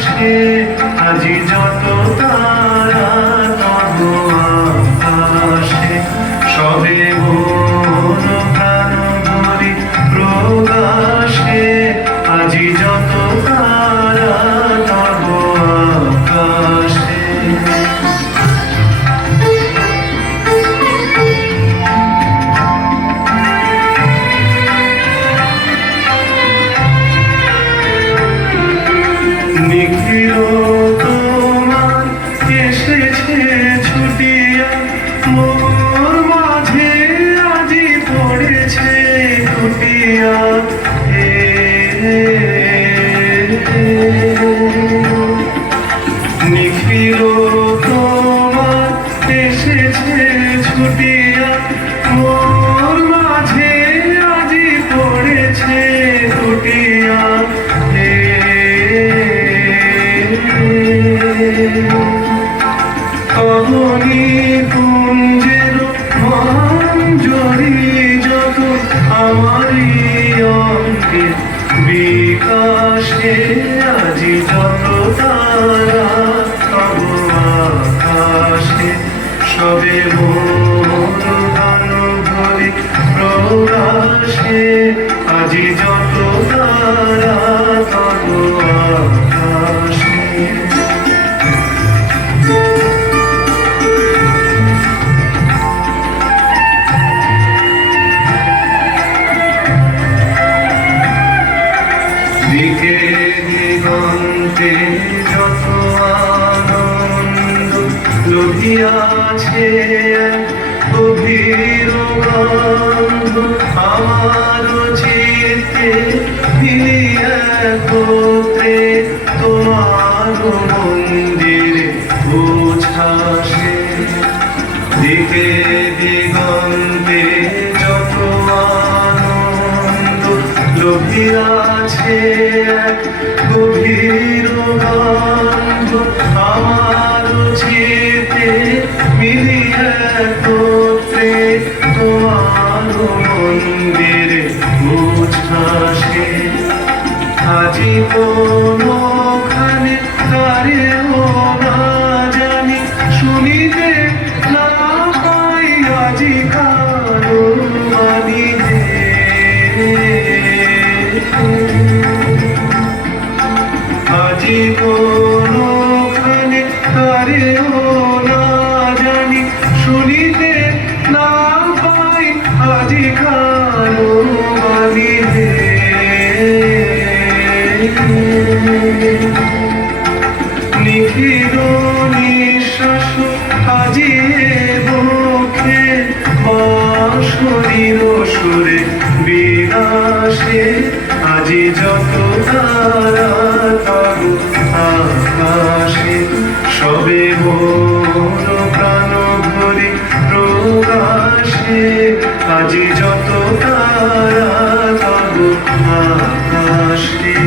প্রকাশে আজি যত তারা তব আকাশে সবে মন প্রাণ ভরি প্রকাশে আজি যত তারা তব আকাশে নিখিল তোমার এসেছে ছুটিয়া মোর মাঝে আজি পড়েছে কুটিয়া নিখিল তোমার এসেছে ছুটিয়া মোর মাঝে আজি পড়েছে কুটিয়া অবনি কুঞ্জের মঞ্জরি যত আমারি অঙ্গে বিকাশে আজি যত তারা তব আকাশে সবে মন গান ভরি প্রকাশে আজি যত তারা তব আকাশে দিকে দিগন্তে যত আনন্দ লোভিয়াছে গভীর গন্ধ আমার চিত্তে মিলিয়ে একত্রে তোমার মন্দিরে উচ্ছ্বাসে দিকে দিগন্তে যত আনন্দ লোভিয়াছে গভীর গন্ধ আমার চিত্তে মিলিয়ে একত্রে তোমার মন্দিরে উচ্ছ্বাসে আজি কোনখানে কারেও না জানি শুনিতে না পাই আজি কারো মানিতে আজি কোনখানে কারেও না জানি শুনিতে না পাই আজি কারো মানিতে নিখিল নিঃশ্বাস আজি বুকে শরীর সুরে বিনাশে আজি যত তারা তব আকাশে সবে মন প্রাণ ভরি প্রকাশে আজি যত তারা তব আকাশে।